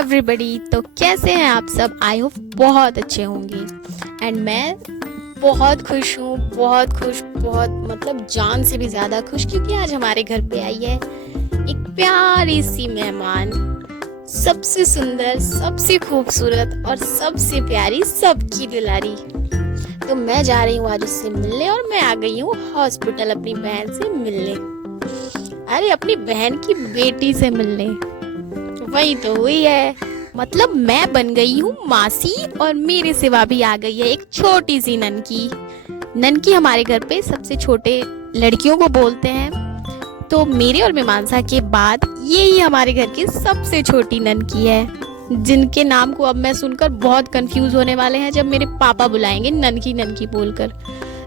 Everybody, तो कैसे हैं आप सब? आई होप बहुत अच्छे होंगे। एंड मैं बहुत खुश हूँ, बहुत खुश, बहुत मतलब जान से भी ज़्यादा खुश, क्योंकि आज हमारे घर पे आई है एक प्यारी सी मेहमान, सबसे सुंदर, सबसे खूबसूरत और सबसे प्यारी, सबकी दुलारी। तो मैं जा रही हूँ आज उससे मिलने, और मैं आ गई हूँ हॉस्पिटल अपनी बहन से मिलने। अरे अपनी बहन की बेटी से मिलने, वही तो हुई है। मतलब मैं बन गई हूँ मासी, और मेरे सिवा भी आ गई है एक छोटी सी ननकी। ननकी हमारे घर पे सबसे छोटे लड़कियों को बोलते हैं, तो मेरे और मीमांसा के बाद यही हमारे घर की सबसे छोटी ननकी है, जिनके नाम को अब मैं सुनकर बहुत कंफ्यूज होने वाले हैं जब मेरे पापा बुलाएंगे ननकी ननकी बोलकर।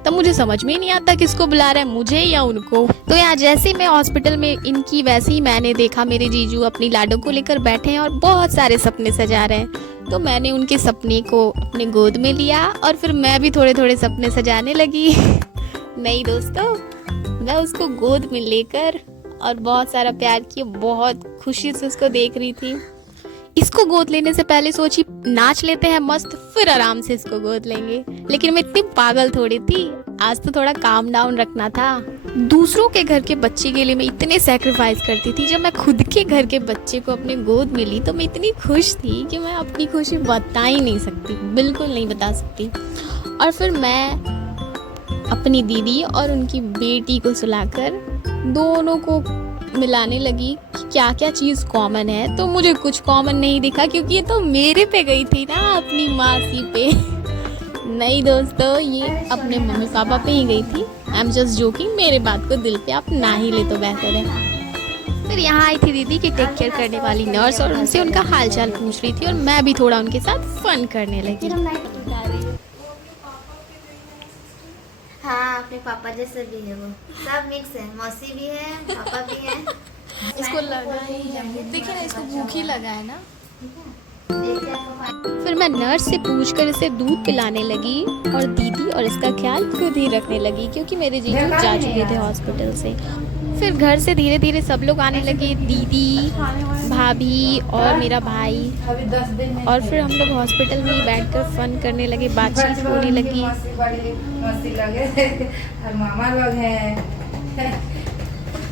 तब मुझे समझ में ही नहीं आता किसको बुला रहा है, मुझे या उनको। तो यहाँ जैसे ही मैं हॉस्पिटल में इनकी, वैसे ही मैंने देखा मेरे जीजू अपनी लाडो को लेकर बैठे हैं और बहुत सारे सपने सजा रहे हैं। तो मैंने उनके सपने को अपने गोद में लिया, और फिर मैं भी थोड़े थोड़े सपने सजाने लगी। नहीं दोस्तों, मैं उसको गोद में लेकर और बहुत सारा प्यार किया, बहुत खुशी से उसको देख रही थी। इसको गोद लेने से पहले सोची नाच लेते हैं मस्त, फिर आराम से इसको गोद लेंगे। लेकिन मैं इतनी पागल थोड़ी थी, आज तो थोड़ा काम डाउन रखना था। दूसरों के घर के बच्चे के लिए मैं इतने सैक्रिफाइस करती थी, जब मैं खुद के घर के बच्चे को अपने गोद में ली तो मैं इतनी खुश थी कि मैं अपनी खुशी बता ही नहीं सकती, बिल्कुल नहीं बता सकती। और फिर मैं अपनी दीदी और उनकी बेटी को सुलाकर दोनों को मिलाने लगी कि क्या क्या चीज़ कॉमन है। तो मुझे कुछ कॉमन नहीं दिखा, क्योंकि ये तो मेरे पे गई थी ना, अपनी मासी पे। नहीं दोस्तों, ये अपने मम्मी पापा पे ही गई थी। आई एम जस्ट जोकिंग, मेरे बात को दिल पे आप ना ही ले तो बेहतर है। फिर यहाँ आई थी दीदी की टेक केयर करने वाली नर्स, और उनसे उनका हालचाल पूछ रही थी, और मैं भी थोड़ा उनके साथ फन करने लगी। हाँ, अपने पापा जैसे भी है, वो सब मिक्स है, मौसी भी है, पापा भी है। इसको लगा ही, देखिए ना, इसको भूख ही लगा है ना। फिर मैं नर्स से पूछकर इसे दूध पिलाने लगी, और दीदी और इसका ख्याल खुद ही रखने लगी, क्योंकि मेरे जीजू जा चुके थे हॉस्पिटल से। फिर घर से धीरे धीरे सब लोग आने लगे, दीदी, भाभी और मेरा भाई। और फिर हम लोग हॉस्पिटल में ही बैठकर फन करने लगे, बातचीत होने लगी। और मामा लोग हैं,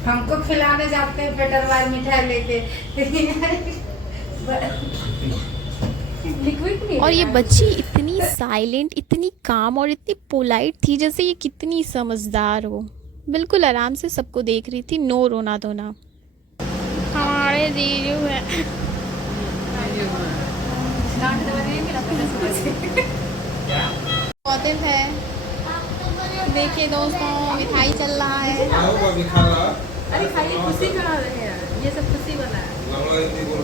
हमको खिलाने जाते हैं पेटरवार मिठाई लेके। और ये बच्ची इतनी साइलेंट, इतनी काम और इतनी पोलाइट थी, जैसे ये कितनी समझदार हो। बिल्कुल आराम से सबको देख रही थी, नो रोना धोना। हमारे जीजू है। कौतल है, देखिए दोस्तों, मिठाई चल रहा है। अरे खाली खुशी करा रहे हैं, ये सब खुशी बना है।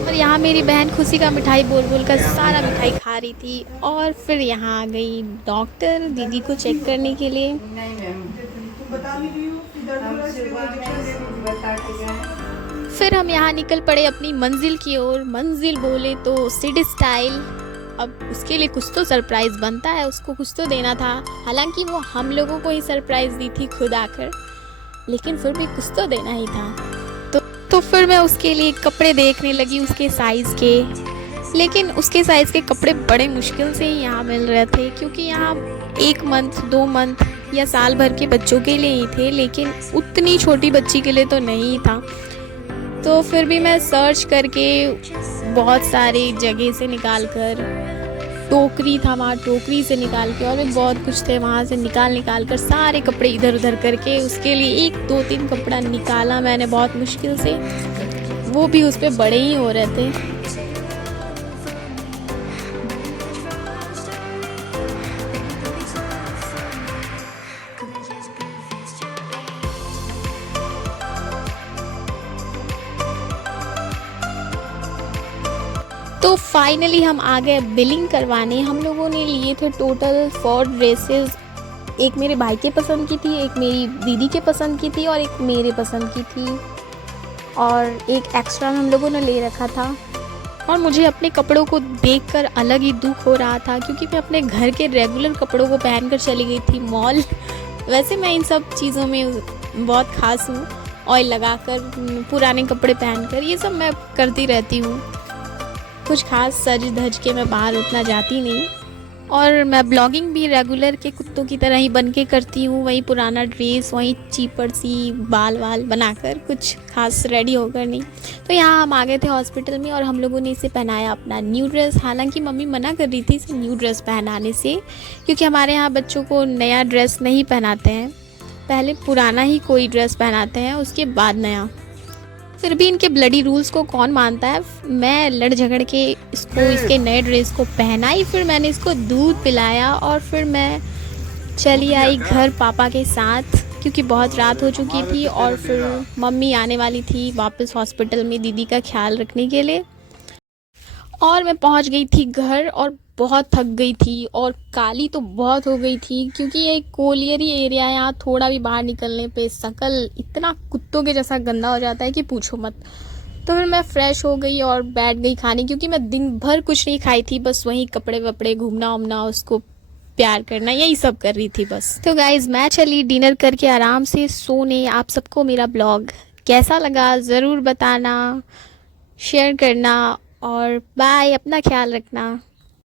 और यहाँ मेरी बहन खुशी का मिठाई बोल बोल कर सारा मिठाई खा रही थी। और फिर यहाँ आ गई डॉक्टर दीदी को चेक करने के लिए। फिर हम यहाँ निकल पड़े अपनी मंजिल की ओर। मंजिल बोले तो सिटी स्टाइल। अब उसके लिए कुछ तो सरप्राइज बनता है, उसको कुछ तो देना था। हालांकि वो हम लोगों को ही सरप्राइज दी थी खुद आकर, लेकिन फिर भी कुछ तो देना ही था। तो फिर मैं उसके लिए कपड़े देखने लगी, उसके साइज़ के। लेकिन उसके साइज़ के कपड़े बड़े मुश्किल से ही यहाँ मिल रहे थे, क्योंकि यहाँ 1 मंथ 2 मंथ या साल भर के बच्चों के लिए ही थे, लेकिन उतनी छोटी बच्ची के लिए तो नहीं था। तो फिर भी मैं सर्च करके बहुत सारी जगह से निकाल कर, टोकरी था वहाँ, टोकरी से निकाल के, और भी बहुत कुछ थे वहाँ से निकाल कर सारे कपड़े इधर उधर करके उसके लिए 1 2 3 कपड़ा निकाला मैंने बहुत मुश्किल से। वो भी उस पर बड़े ही हो रहे थे। तो फाइनली हम आ गए बिलिंग करवाने। हम लोगों ने लिए थे टोटल 4 ड्रेसेस। एक मेरे भाई के पसंद की थी, एक मेरी दीदी के पसंद की थी और एक मेरे पसंद की थी, और एक एक्स्ट्रा हम लोगों ने ले रखा था। और मुझे अपने कपड़ों को देखकर अलग ही दुख हो रहा था, क्योंकि मैं अपने घर के रेगुलर कपड़ों को पहनकर चली गई थी मॉल। वैसे मैं इन सब चीज़ों में बहुत ख़ास हूँ, ऑयल लगाकर, पुराने कपड़े पहनकर, ये सब मैं करती रहती हूँ। कुछ खास सज धज के मैं बाहर उतना जाती नहीं। और मैं ब्लॉगिंग भी रेगुलर के कुत्तों की तरह ही बन के करती हूँ, वही पुराना ड्रेस, वही चीपड़ सी बाल वाल बनाकर, कुछ खास रेडी होकर नहीं। तो यहाँ हम आ गए थे हॉस्पिटल में और हम लोगों ने इसे पहनाया अपना न्यू ड्रेस। हालांकि मम्मी मना कर रही थी इसे न्यू ड्रेस पहनाने से, क्योंकि हमारे यहाँ बच्चों को नया ड्रेस नहीं पहनाते हैं, पहले पुराना ही कोई ड्रेस पहनाते हैं, उसके बाद नया। फिर भी इनके ब्लडी रूल्स को कौन मानता है। मैं लड़ झगड़ के इसके नए ड्रेस को पहनाई, फिर मैंने इसको दूध पिलाया और फिर मैं चली आई घर पापा के साथ, क्योंकि बहुत रात हो चुकी थी और फिर मम्मी आने वाली थी वापस हॉस्पिटल में दीदी का ख्याल रखने के लिए। और मैं पहुंच गई थी घर और बहुत थक गई थी और काली तो बहुत हो गई थी, क्योंकि ये कोलियरी एरिया है, यहाँ थोड़ा भी बाहर निकलने पे शकल इतना कुत्तों के जैसा गंदा हो जाता है कि पूछो मत। तो फिर मैं फ़्रेश हो गई और बैठ गई खाने, क्योंकि मैं दिन भर कुछ नहीं खाई थी, बस वहीं कपड़े वपड़े घूमना उमना, उसको प्यार करना, यही सब कर रही थी बस। तो गाइज़ मैं चली डिनर करके आराम से सोने। आप सबको मेरा ब्लॉग कैसा लगा ज़रूर बताना, शेयर करना, और बाय, अपना ख्याल रखना।